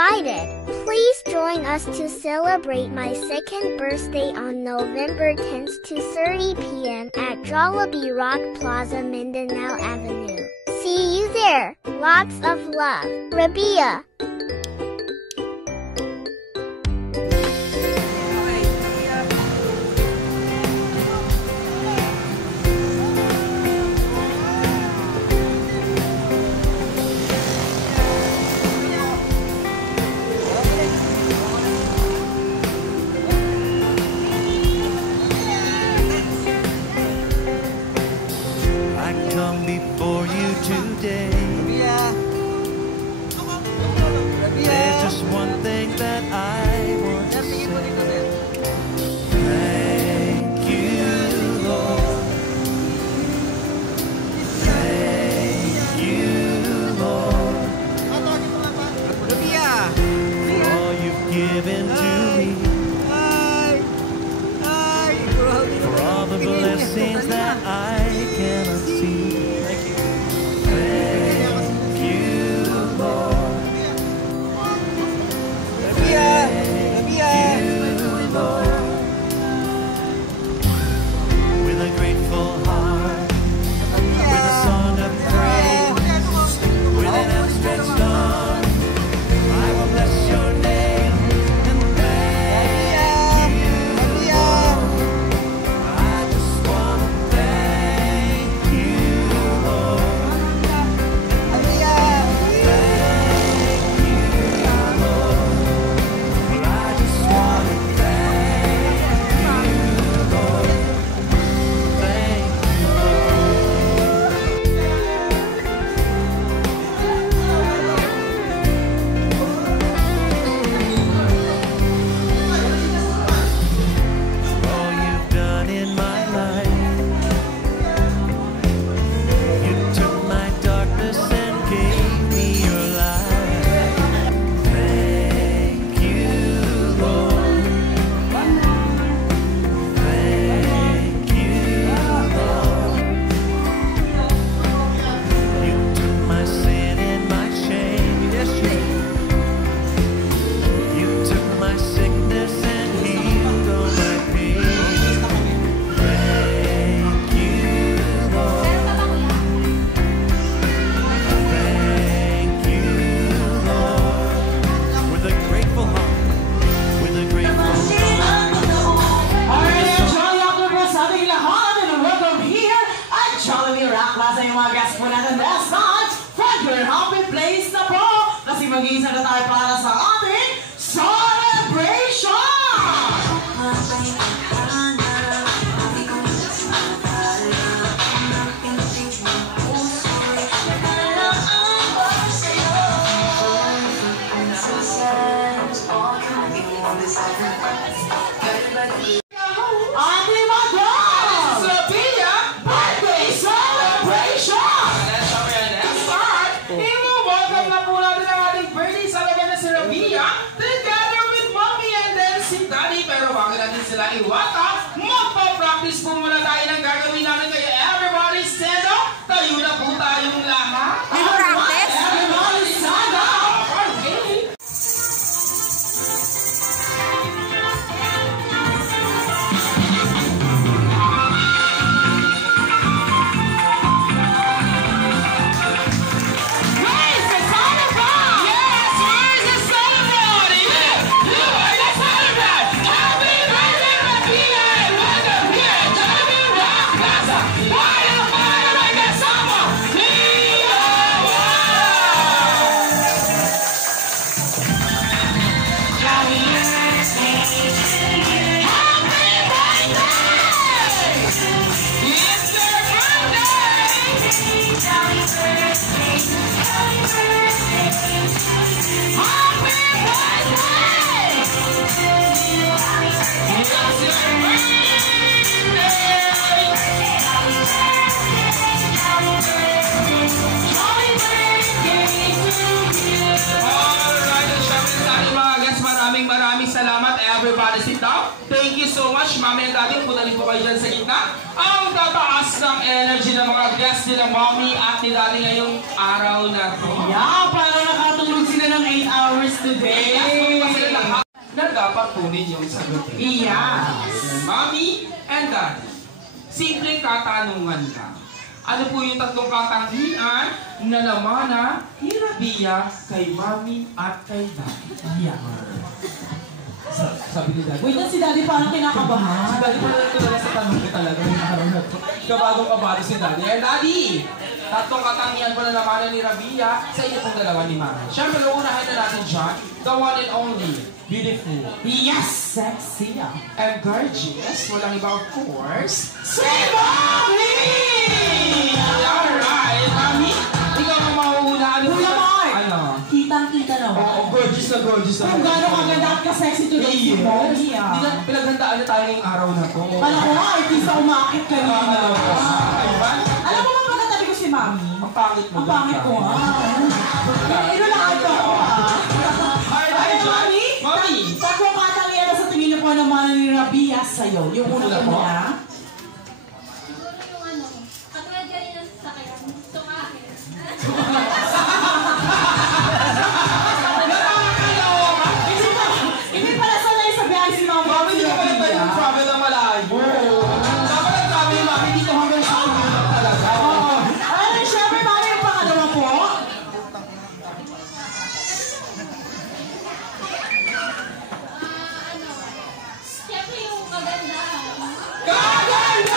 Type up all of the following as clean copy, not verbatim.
invited. Please join us to celebrate my second birthday on November 10th to 30 p.m. at Jollibee Rock Plaza, Mindanao Avenue. See you there. Lots of love. Rabia. Come before you today. There's just one thing that I want to say. Thank you, Lord. Thank you, Lord. For all you've given to me. For all the blessings that I cannot see. Mag-iisa na tayo para sa ating celebration! Ating madam! Rabia Birthday Celebration! Welcome na po natin ang ating birthday celebration na si Rabia together with Mommy and then si Daddy. Pero bago natin sila iwata, magpa-practice po muna tayo ng gagawin namin. Kaya everybody stand up! Tayo na po tayong lahat! Everybody stand up! Everybody sit down. Thank you so much, Mami and Daddy. Punalin po kayo dyan sa gitna. Ang tataas ng energy ng mga guests nila, Mommy at ni Daddy ngayong araw na to. Yeah, para nakatulog sila ng ng 8 hours today. Na dapat kunin yung sagutin. Yes. Mommy and Daddy. Simpleng katanungan lang. Ano po yung tatlong katangian na namana ni Rabia kay Mommy at kay Daddy? Yeah. Sabi ni Daddy. Wait na si Daddy parang kinakabahan. Si Daddy pala nagtulala sa tanong ko talaga. Kabagong-kabado si Daddy. And Daddy, tatlong katangian po na namana ni Rabia sa inyo pong dalawa ni Mami. Siyempre, uunahin na natin dyan, the one and only, beautiful. Yes! Sexy. And gorgeous. Walang iba, of course. Si Mommy! Alright, Mami. Ikaw ang mauuna. Kuya Mark! Ano? Kitang-kita na ba? Oo, gorgeous na gorgeous na. Kung gano'ng kaganda at ka-sexy today si Mommy Hindi na pinaghandaan na tayo ngayong araw na to. Alam ko nga, artista umakit kanina. Ayun. Alam mo ba pagkatabi ko si Mommy? Ang pangit mo. Ang pangit ko nga. Inulaan ko ako Ay, Mommy! Mommy! Tatlong katangian sa tingin niyo po naman ni Rabia sa'yo. Yung una ko muna. Siguro yung ano, katulad kanina sa sakyan, sumakit. Hindi pala sanay sa biyahe si Mommy. Mami, hindi ka pala pwede mag-travel ng malayo. Dapat nag-travel yung Mami dito hanggang sa ulo talaga. Ano, syempre, Mommy, yung pangalawa po? Ano, siyempre yung maganda. Alright!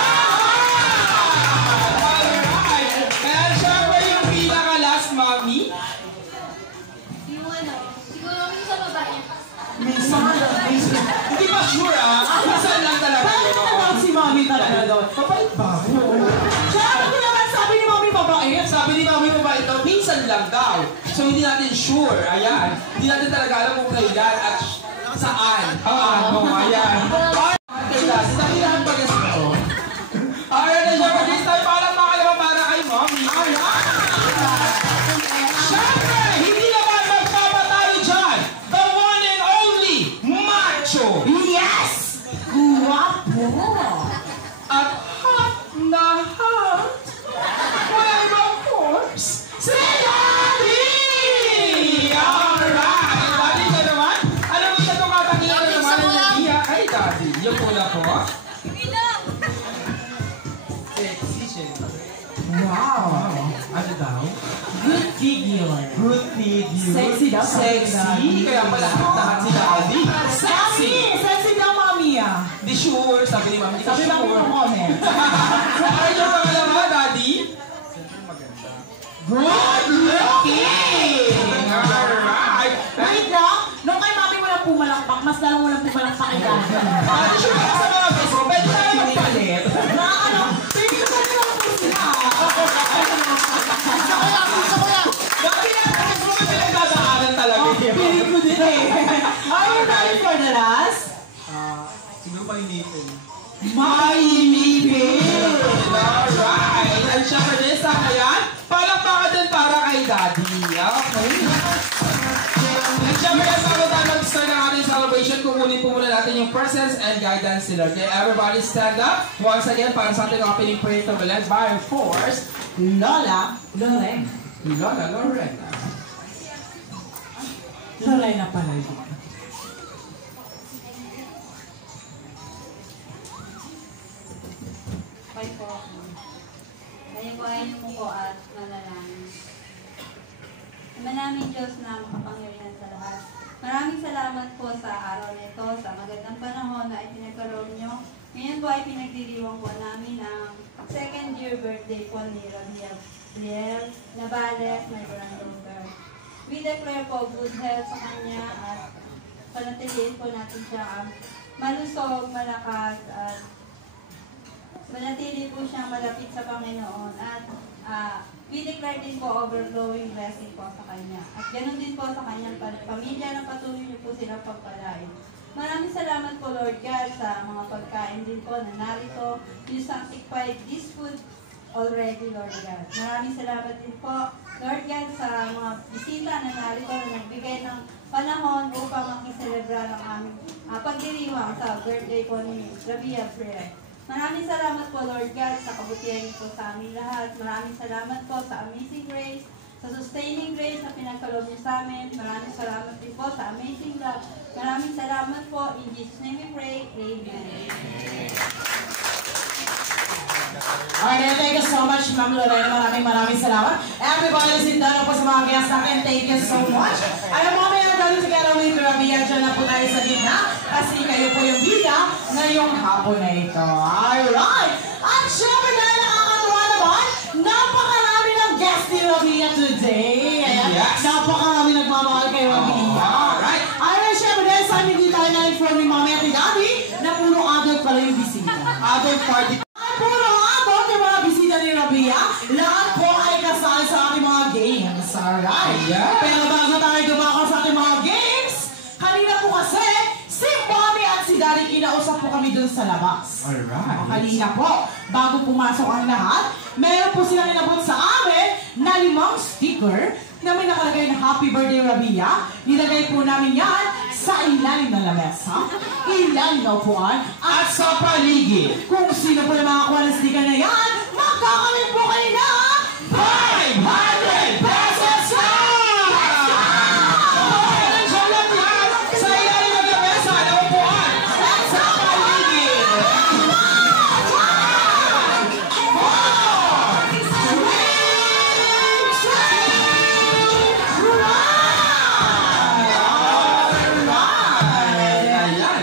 Kaya syempre yung pinaka-last, Mami. Yung ano, siguro yung sa babae. Hindi pa sure minsan lang talaga. Bakit naman si Mommy talaga doon? Kapait ba? Siya, ano naman sabi ni Mommy mabait? Sabi ni Mami mabait daw, minsan lang daw. So hindi natin sure, ayan. Hindi natin talaga alam kung kailan at saan. Ano, ayan. Kailan, sabi natin pag ito. Ayan na siya, pag this time, parang makalama para kay Mami. Ayan! Siyempre, hindi naman magpapatalo dyan. The one and only, Macho! Yes! Guwapo! At hot na hot. Wala ibang course. Si Daddy! Alright! Daddy ka naman? Alam mo sa itong katangian na naman ng Nadia kay Daddy. Yung pula po. Sexy siya. Wow! Ano daw? Good figure. Good figure. Sexy daw. Sexy. Kaya pala lahat si Daddy. Sexy! Sexy daw, Mommy ah. Di sure. Sabi ni Mami, di ka Sabi Mommy sure. mo comment. Ano yung pangalawa, Daddy? Good looking! Alright! Wait lang, nung kay Mommy walang pumalakpak, mas lalong walang pumalakpak kay Daddy. Ano siya ka sa mga gusto? Pwede na lang magpalit. Na ano, tingin ko na lang po sila. Dati na, gusto mo pinagdadaanan talaga. Piling ko din eh. Are you ready for the last? Siguro pa inipin. Mailipin! Alright! At syempre din sa kayan, palakpakan din para kay Daddy. Okay? At syempre guys, bago tayo mag-start ng ating celebration, kukunin po muna natin yung presence and guidance nila. Okay, everybody stand up. Once again, para sa ating opening prayer to be led by force, Lola, Lorena. Lola Lorena. Lorena pala yun. Okay po. Ngayon po ay umuko at manalangin. Ama namin Diyos na makapangyarihan sa lahat. Maraming salamat po sa araw na ito, sa magandang panahon na ipinagkaroon nyo. Ngayon po ay pinagdiriwang po namin ang second year birthday po ni Rabia Briel Navales, my granddaughter. We declare po good health sa kanya at panatiliin po natin siya malusog, malakas at manatili po siyang malapit sa Panginoon at we declare din po overflowing blessing po sa kanya. At ganoon din po sa kanyang pamilya na patuloy niyo po silang pagpalain. Maraming salamat po Lord God sa mga pagkain din po na narito. You sanctified this food already Lord God. Maraming salamat din po Lord God sa mga bisita na narito na nagbigay ng panahon upang makiselebra ng aming pagdiriwang sa birthday po ni Rabia Briel. Maraming salamat po Lord God sa kabutihan niyo po sa aming lahat. Maraming salamat po sa Amazing Grace, sa sustaining grace na pinagkaloob niyo sa amin. Maraming salamat din po sa amazing love. Maraming salamat po. In Jesus' name we pray. Amen. Alright, thank you so much, Ma'am Lorena. Maraming salamat. Everybody, sit down po sa mga guests natin. Thank you so much. Alam mo, may nagdalo together with Rabia. Diyan na po tayo sa gitna. Kasi kayo po yung bida ngayong hapon na ito. Alright! At syempre, dahil nakakatuwa naman, napakarami ng guests ni Rabia today. Yes. Napakarami nagmamahal kay Rabia. Alright. Alright, syempre, dahil sa amin hindi tayo na-inform ni Mami at ni Daddy na puro adult pala yung bisita. Other party. Puro adult yung mga bisita ni Rabia. Lahat po ay kasali sa ating mga games. Alright. Yeah. Pero bago tayo dumako sa ating mga games, kanina po kasi, si Mommy at si Daddy kinausap po kami dun sa labas. Alright. Kanina po, bago pumasok ang lahat, meron po silang inabot sa amin na 5 sticker na may nakalagay na Happy Birthday Rabia. Nilagay po namin yan sa ilalim ng lamesa, ilalim ng upuan, At sa paligid. kung sino po yung makakuha ng sticker na yan, magkakamit po kayo na 500 pesos na! Nandiyan lang yan sa ilalim ng lamesa na upuan at sa paligid.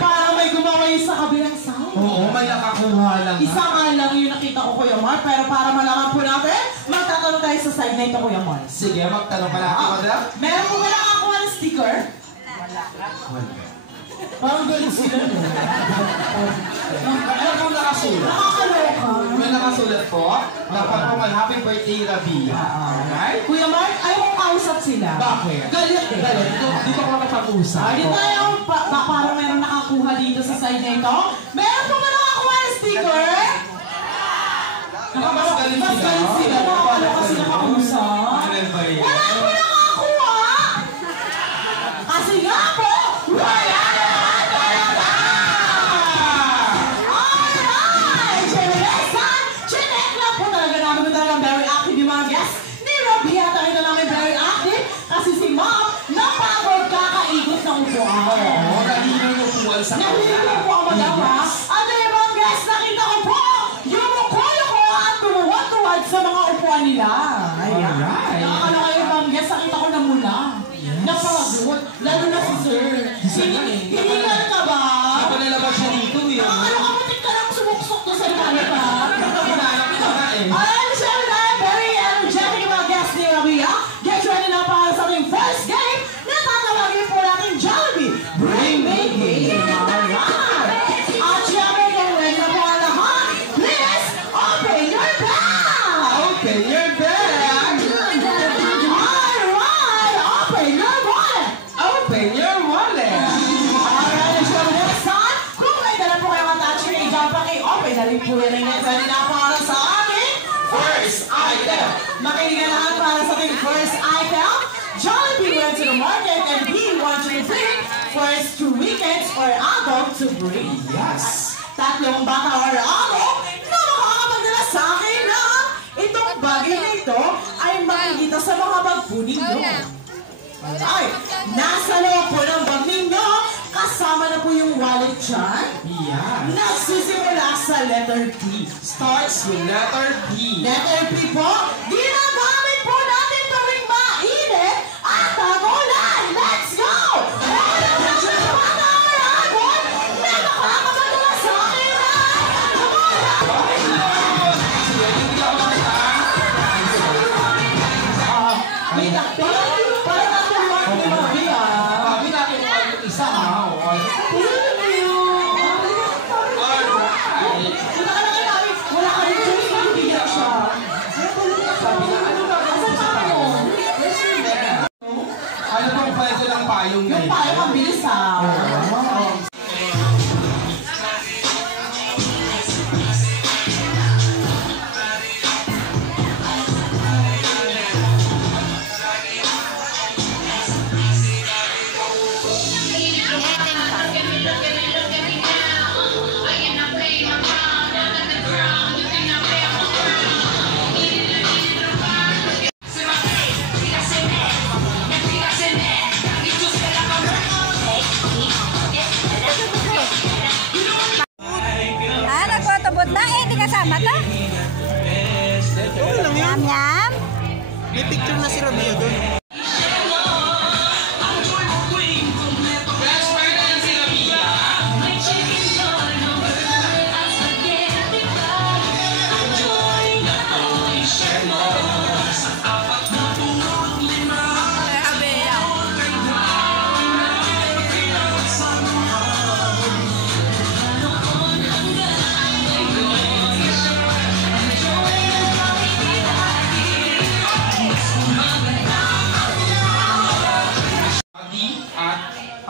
Parang may gumaway sa kabilang side. Oo, may nakakuha lang. Isa nga lang yung nakita ko, Kuya Mark, pero para malaman po natin, magtatanong tayo sa side na ito, Kuya Mark. Sige, magtanong ka lang ako, madam. Meron po ba nakakuha ng sticker? Parang galing sila, no? Ano po nakasulat? Nakakaloka. May nakasulat po. Dapat po may happy birthday, Rabia. Alright? Kuya Mark, ayaw kong kausap sila. Bakit? Galit eh. Galit. Dito ko makapag-usap. Di tayo, parang meron nakakuha dito sa side na ito. Meron po ba nakakuha ng sticker? Mas galit Mas sila. galit sila. Nakakaloka sila kausap. Ano ba yan? Wala po nakakuha! Kasi nga po, wala naman talaga! Alright! Chinesan! Chinek lang po talaga namin kung talagang very active yung mga guests. Ni Rabia, nakita namin very active kasi si Mom napagod kakaikot ng upuan. Oo, nahihilo yung upuan sa Nahihilo po ang madama. At yung ibang guests, nakita ko po yung muko-yuko at tumuwad-tuwad sa mga upuan nila. Ayan. Alright. Nakakala kayo ibang guests, nakita ko na mula. Napagod. Lalo na si Sir. Hinihingal ka ba? Hindi pa nalabas siya dito eh. Nakakala ka matik ka lang sumuksok to sa kanya ka. Hinanap ko nga eh. Alright, syempre dahil very energetic yung mga guests ni Rabia. Get ready na para sa ating first game na tatawagin po natin Jollibee Bring Me Game. Alright. At syempre kung ready na po ang lahat, please open your bag. Open your bag! Alright, open your wallet. Open your wallet! Alright, syempre son, kung may dala po kayong attachment ay dyan pa kay open na rin po yan ang ready na para sa ating First item! Makinig lahat para sa ating first item. Jollibee went to the market and he wanted to bring first 2 weekends or adult to bring. Yes! Tatlong bata or adult na makakapagdala sa akin na itong bagay na ito ay makikita sa mga bag po ninyo. Alright, nasa loob po ng bag ninyo, kasama na po yung wallet dyan. Yeah! Nagsisimula sa letter P. Starts with letter P. Letter P po, ginagamit po natin tuwing mainit at tagulan. Let's go! Ano na siya sa bata or agon na nakakamadala sa akin na wait lang, parang natulungan ko ni Mami ah. Kami natin ang isa ha. Alright. Wala ka rin choice, magbibigyan siya. Yum, yum. May picture na si Rabia doon. Best friend na si Rabia.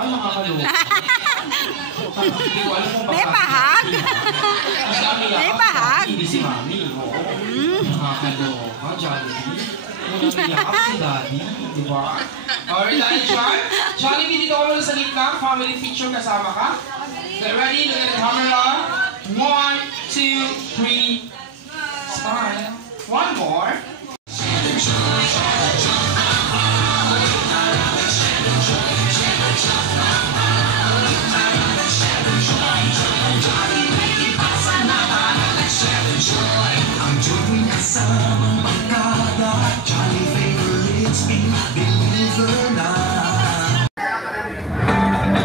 Ay, nakakaloka. Hindi ko alam kung May pahag. May pahag. Hindi si Mami. Oo. Nakakaloka, Jollibee. Walang iyak si Daddy, di ba? Alright, dahil John. Jollibee, dito ko muna sa gitna. Family picture kasama ka. Get ready, look at the camera. 1, 2, 3. Smile. One more.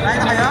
Kain na kayo?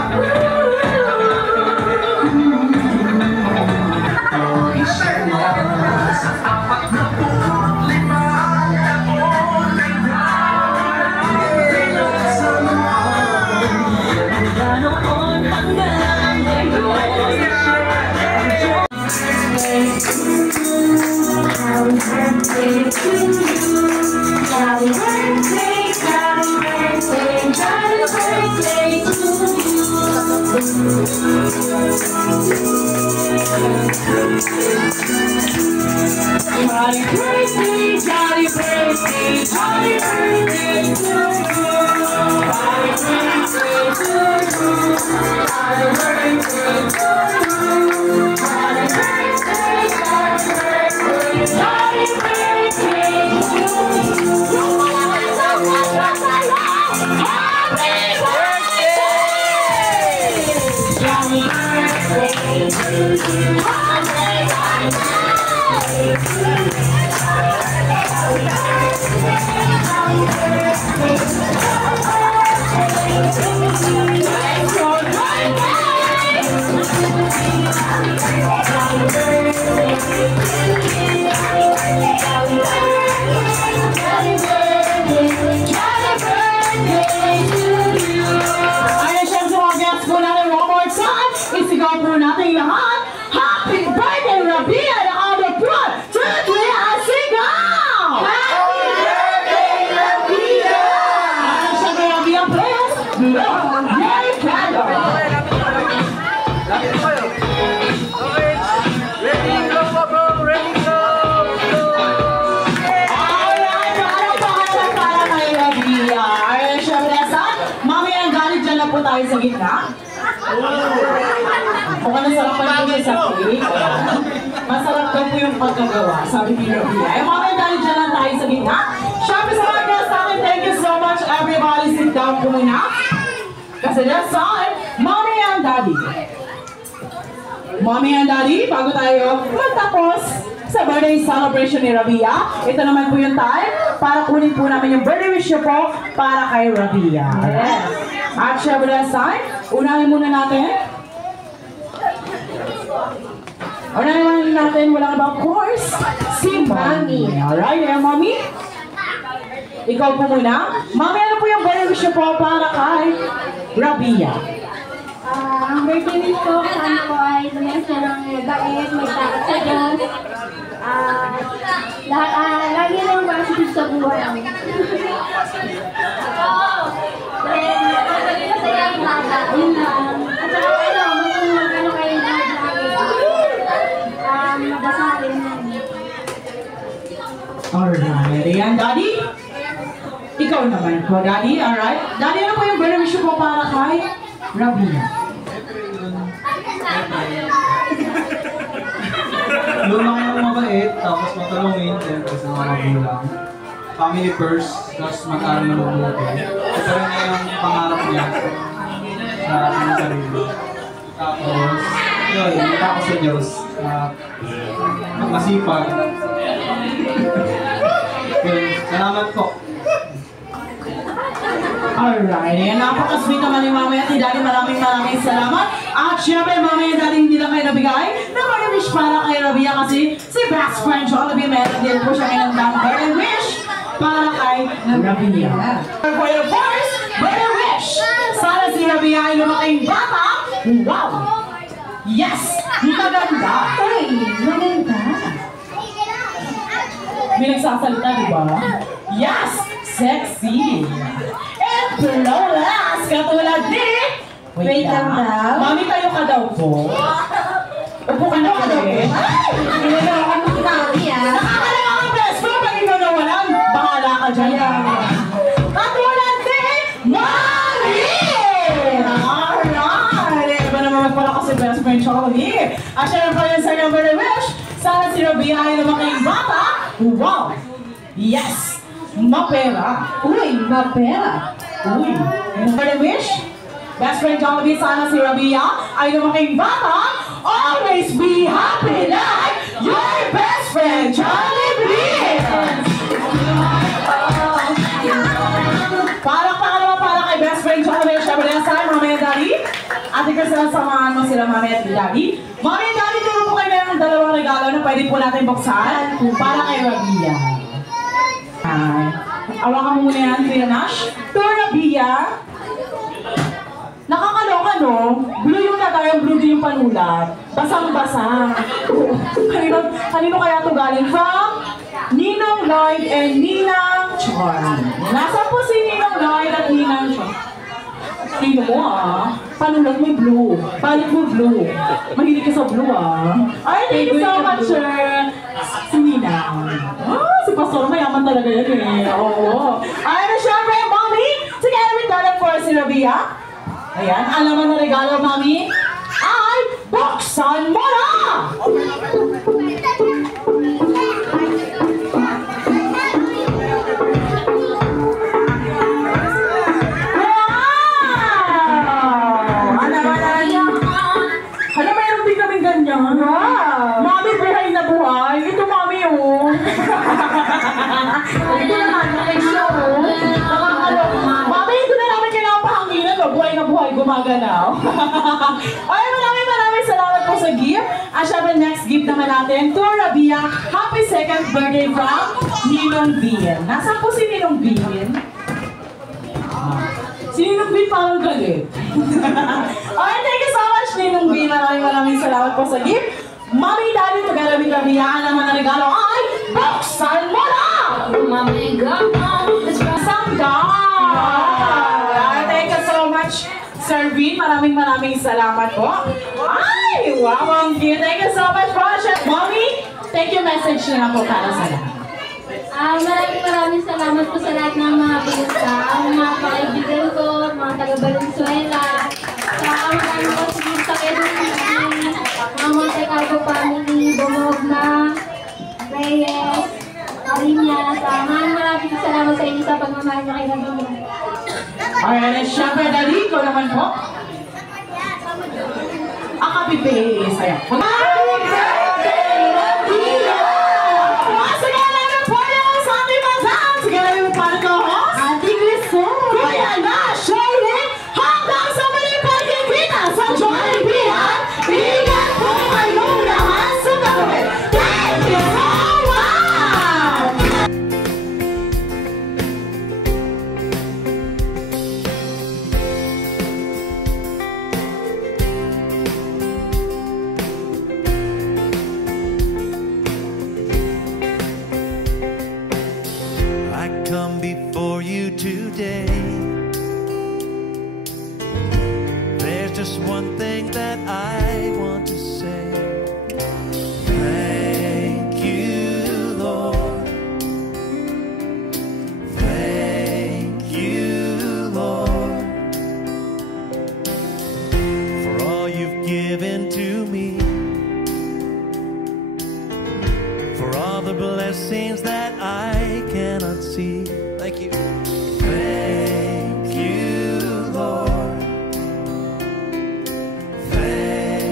Tayo sa gitna. Mukhang nasarapan po niya sa cake. Masarap daw po yung pagkagawa, sabi ni Rabia. Eh mga dahil dyan lang tayo sa gitna. Siyempre sa mga guests natin, thank you so much. Everybody sit down po muna. Kasi that's time, Mommy and Daddy. Mommy and Daddy, bago tayo magtapos sa birthday celebration ni Rabia, ito naman po yung time para kunin po namin yung birthday wish niyo po para kay Rabia. Yes. At syempre that's time, unahin muna natin. Unahin natin, walang iba of course, si Mommy. Alright, yeah, Mommy? Ikaw po muna. Mommy, ano po yung birthday wish niyo po para kay Rabia? Ang birthday wish ko sana po ay dumayan siya ng mabait, magtaat sa Diyos. Lagi lang positive sa buhay namin. Masaya yung bata. Yun lang. At saka ano kayo lahat lagi. Mabasahin namin. Alright. Ayan, Daddy? Ikaw naman po, Daddy. Alright. Daddy, ano po yung birthday wish po para kay Rabia? Lumang yung mabait, tapos matulungin, siyempre sa mga magulang. Family first, tapos mag-aral na mabuti. Ito rin na yung pangarap niya sa aking sarili. Tapos, yun, matapos sa Diyos. Masipag. Salamat po. Alright, ayan, napaka-sweet naman ni Mami at ni Daddy. Maraming salamat. At syempre, Mami at Daddy hindi lang kayo nabigay na mag-wish para kay Rabia kasi si best friend Jollibee meron din po siya ngayon ng birthday wish para kay Rabia. For your first birthday wish, sana si Rabia ay lumaking bata. Wow! Yes! Maganda! Ay, maganda! May nagsasalita, di ba? Yes! Sexy! And flawless! Katulad ni... Wait lang daw. Mami, tayo ka daw po. Upo ka na ka daw po. Ay! Inalakan mo Mami, ah. Nakakalaga ka best friend. Pag ikaw nawalan, bahala ka dyan. Katulad ni... Mami! Alright! Iba naman magpala kasi best friend Charlie. At siya na pa yun sa number wish. Sana si Rabia ay lumaking bata. Wow! Yes! Mapera. Uy, mapera. Uy. For the wish, best friend Jollibee, sana si Rabia ay lumaking bata. Always be happy like your best friend Jollibee. Para kay best friend Jollibee, syempre saan, Mami and Daddy? Ate ko sila samahan mo sila, Mami at Daddy. Mami and Daddy, turo po kayo ng dalawang regalo na pwede po natin buksan para kay Rabia. Awakan mo muna yan, Kuya Nash. To Rabia. Nakakaloka, no? Blue yung lagay, blue din yung panulat. Basang-basa. Kanino kaya ito galing? From Ninong Lloyd and Ninang Chon. Nasaan po si Ninong Lloyd at Ninang Chon? Sino mo, ah? Panulat mo blue. Palit mo blue. Mahilig ka sa blue, ah. Ay, thank you so much, sir. Si Ninang. Si Pastor, mayaman talaga yan, eh. Oo. Ay, na syempre, Mommy, together with Dada for si Rabia. Ayan, alaman na regalo, Mommy. Ay, buksan mo na! Mami, buhay na buhay. Ito, Mami, oh. Ito naman, na-show, oh. Mami, ito na namin kailangan pahanginan, oh. Buhay na buhay, gumaganaw. Ay, maraming salamat po sa gift. At syempre, next gift naman natin to Rabia. Happy second birthday from Ninong Bien. Nasaan po si Ninong Bien? Si Ninong Bien parang galit. Alright, thank you so much, Ninong Bien. Maraming salamat po sa gift. Mami, Daddy, together with Rabia, naman na regalo ay buksan mo na! Mami, Sangga! Thank you so much, Sir Vin. Maraming salamat po. Ay, wow, ang cute. Thank you so much po. Mami, thank you message na po para sa lahat. Maraming salamat po sa lahat ng mga pinunta, ang mga kaibigan ko, mga taga-Valenzuela, sa maraming po sa Quezon, mga Monte Carlo family, Bomogna, Reyes, Marinia, maraming salamat sa inyo sa pagmamahal niyo kay Rabia. Alright, and syempre, Daddy, ikaw naman po. Happy birthday sa'yo. Happy birthday, Rabia! Sige, namin po yung sa ating madam. Sige, namin po ito, Ate Cristo. Kuya na, Shirley, hanggang sa muli pagkikita sa Jollibee, ha? Ingat po kayong lahat sa gawin. Thank you so much! Come before you today. There's just one thing that I want to say. Thank you, Lord. Thank you, Lord, for all you've given to me, for all the blessings that I cannot see. Thank you. Thank you, Lord. Thank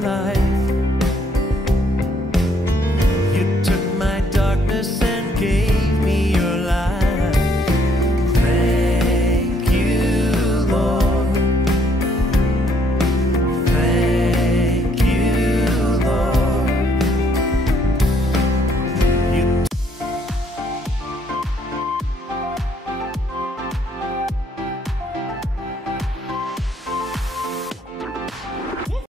life.